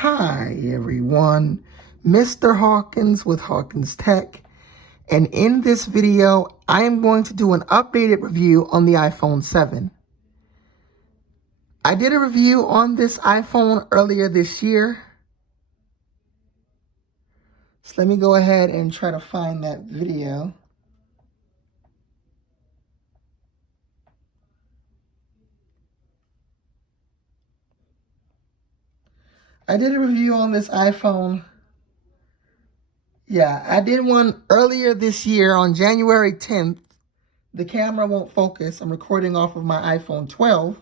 Hi everyone, Mr. Hawkins with Hawkins Tech, and in this video I am going to do an updated review on the iPhone 7. I did a review on this iPhone earlier this year, so let me go ahead and try to find that video. I did a review on this iPhone. Yeah, I did one earlier this year on January 10th. The camera won't focus. I'm recording off of my iPhone 12.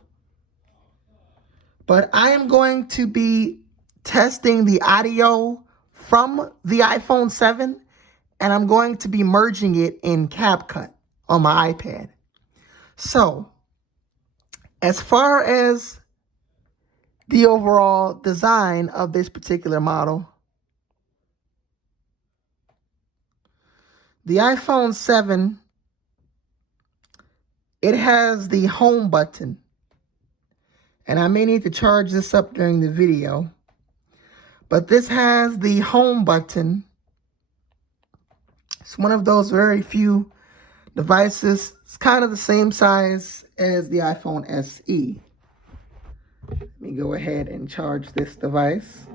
But I am going to be testing the audio from the iPhone 7, and I'm going to be merging it in CapCut on my iPad. So, as far as the overall design of this particular model, the iPhone 7, it has the home button. And I may need to charge this up during the video. But this has the home button. It's one of those very few devices. It's kind of the same size as the iPhone SE. Let me go ahead and charge this device.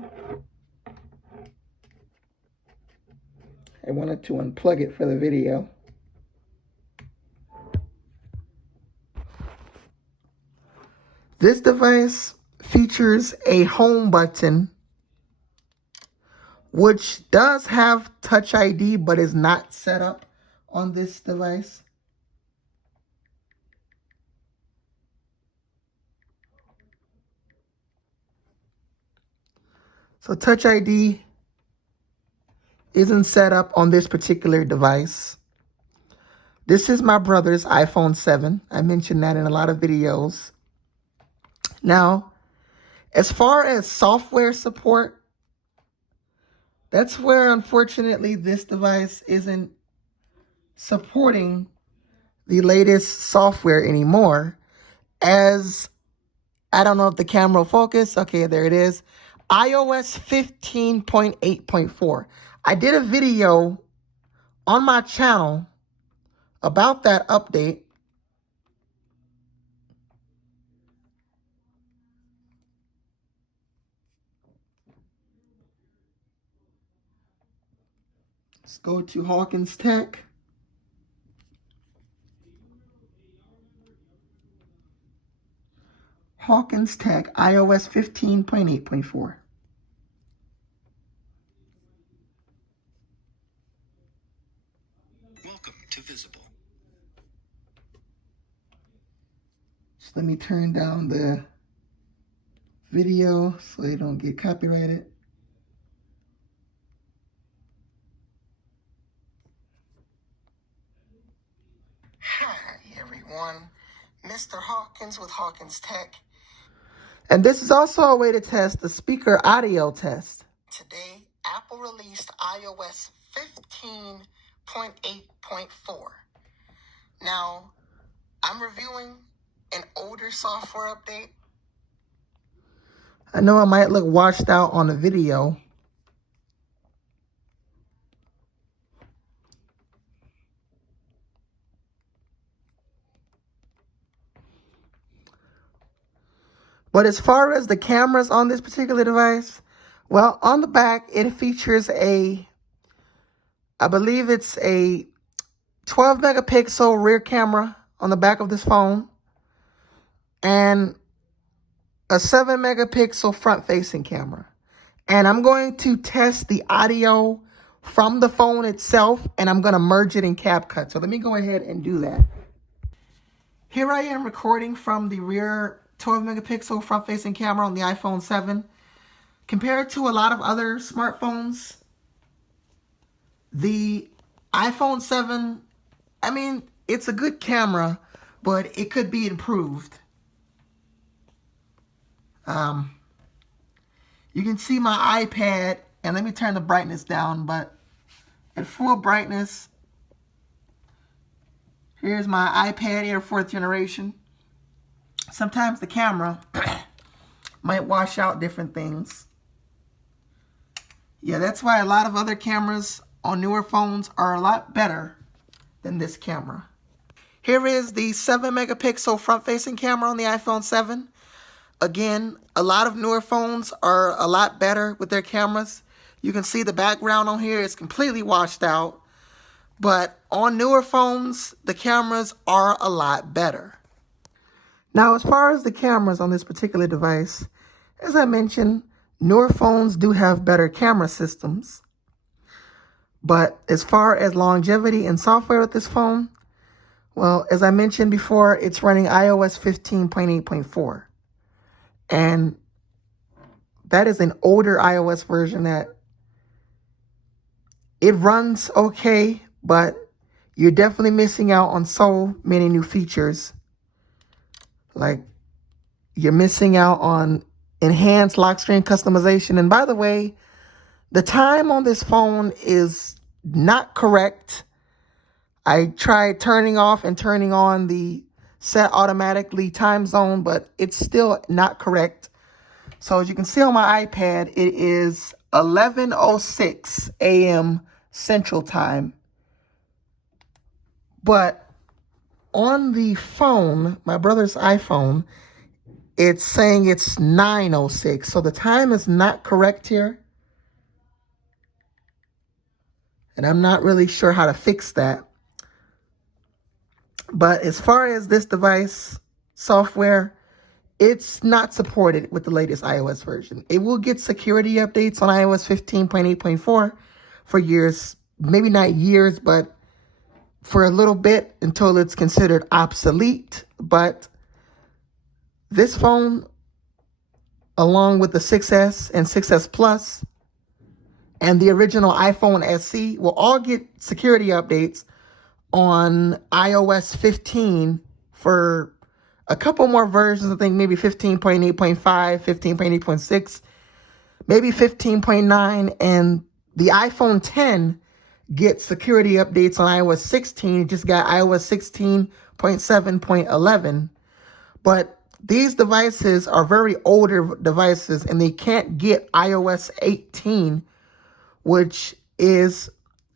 I wanted to unplug it for the video. This device features a home button, which does have Touch ID, but is not set up on this device. So Touch ID isn't set up on this particular device. This is my brother's iPhone 7. I mentioned that in a lot of videos. Now, as far as software support, that's where, unfortunately, this device isn't supporting the latest software anymore. As, I don't know if the camera will focus. Okay, there it is. iOS 15.8.4. I did a video on my channel about that update. Let's go to Hawkins Tech. Hawkins Tech, iOS 15.8.4. Welcome to Visible. So let me turn down the video so they don't get copyrighted. Hi everyone, Mr. Hawkins with Hawkins Tech. And this is also a way to test the speaker audio test. Today, Apple released iOS 15.8.4. Now, I'm reviewing an older software update. I know I might look washed out on the video. But as far as the cameras on this particular device, well, on the back, it features I believe it's a 12 megapixel rear camera on the back of this phone, and a 7 megapixel front facing camera. And I'm going to test the audio from the phone itself, and I'm going to merge it in CapCut. So let me go ahead and do that. Here I am recording from the rear 12 megapixel front facing camera on the iPhone 7. Compared to a lot of other smartphones, the iPhone 7, I mean, it's a good camera, but it could be improved. You can see my iPad, and let me turn the brightness down, but at full brightness, here's my iPad Air 4th generation. Sometimes the camera might wash out different things. Yeah, that's why a lot of other cameras on newer phones are a lot better than this camera. Here is the 7 megapixel front-facing camera on the iPhone 7. Again, a lot of newer phones are a lot better with their cameras. You can see the background on here is completely washed out. But on newer phones, the cameras are a lot better. Now, as far as the cameras on this particular device, as I mentioned, newer phones do have better camera systems. But as far as longevity and software with this phone, well, as I mentioned before, it's running iOS 15.8.4. And that is an older iOS version that it runs okay, but you're definitely missing out on so many new features. Like, you're missing out on enhanced lock screen customization. And by the way, the time on this phone is not correct. I tried turning off and turning on the set automatically time zone, but it's still not correct. So as you can see on my iPad, it is 11:06 a.m. Central Time. But on the phone, my brother's iPhone, it's saying it's 9:06. So the time is not correct here. And I'm not really sure how to fix that. But as far as this device software, it's not supported with the latest iOS version. It will get security updates on iOS 15.8.4 for years, maybe not years, but for a little bit until it's considered obsolete. But this phone, along with the 6S and 6S Plus and the original iPhone SE, will all get security updates on iOS 15 for a couple more versions. I think maybe 15.8.5, 15.8.6, maybe 15.9, and the iPhone 10 gets security updates on iOS 16. It just got iOS 16.7.11. But these devices are very older devices, and they can't get iOS 18, which is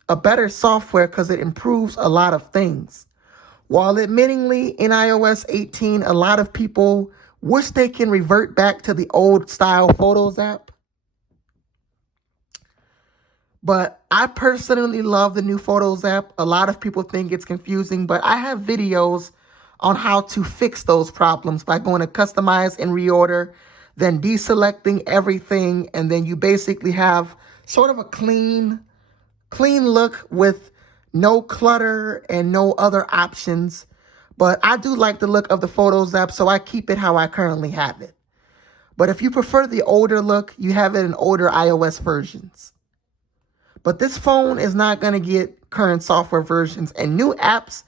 a better software because it improves a lot of things. While admittingly in iOS 18, a lot of people wish they can revert back to the old style Photos app. But I personally love the new Photos app. A lot of people think it's confusing, but I have videos on how to fix those problems by going to customize and reorder, then deselecting everything, and then you basically have sort of a clean look with no clutter and no other options. But I do like the look of the Photos app, so I keep it how I currently have it. But if you prefer the older look, you have it in older iOS versions. But this phone is not going to get current software versions, and new apps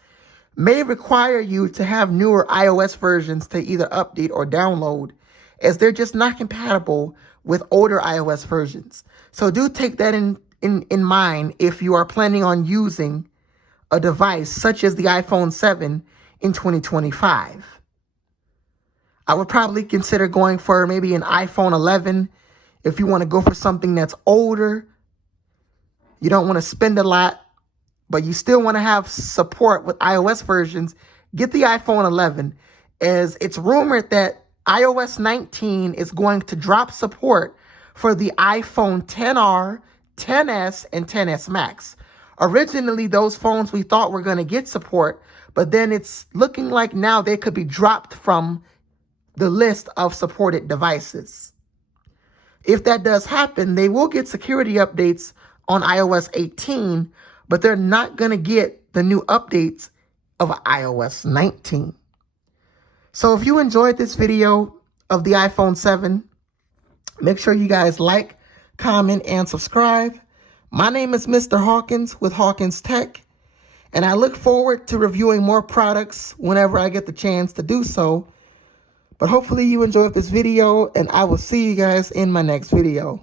may require you to have newer iOS versions to either update or download, as they're just not compatible with older iOS versions. So do take that in mind if you are planning on using a device such as the iPhone 7 in 2025. I would probably consider going for maybe an iPhone 11 if you want to go for something that's older. You don't want to spend a lot, but you still want to have support with iOS versions. Get the iPhone 11, as it's rumored that iOS 19 is going to drop support for the iPhone XR, XS, and XS Max. Originally, those phones we thought were going to get support, but then it's looking like now they could be dropped from the list of supported devices. If that does happen, they will get security updates on iOS 18, but they're not going to get the new updates of iOS 19. So if you enjoyed this video of the iPhone 7, make sure you guys like, comment, and subscribe. My name is Mr. Hawkins with Hawkins Tech, and I look forward to reviewing more products whenever I get the chance to do so. But hopefully you enjoyed this video, and I will see you guys in my next video.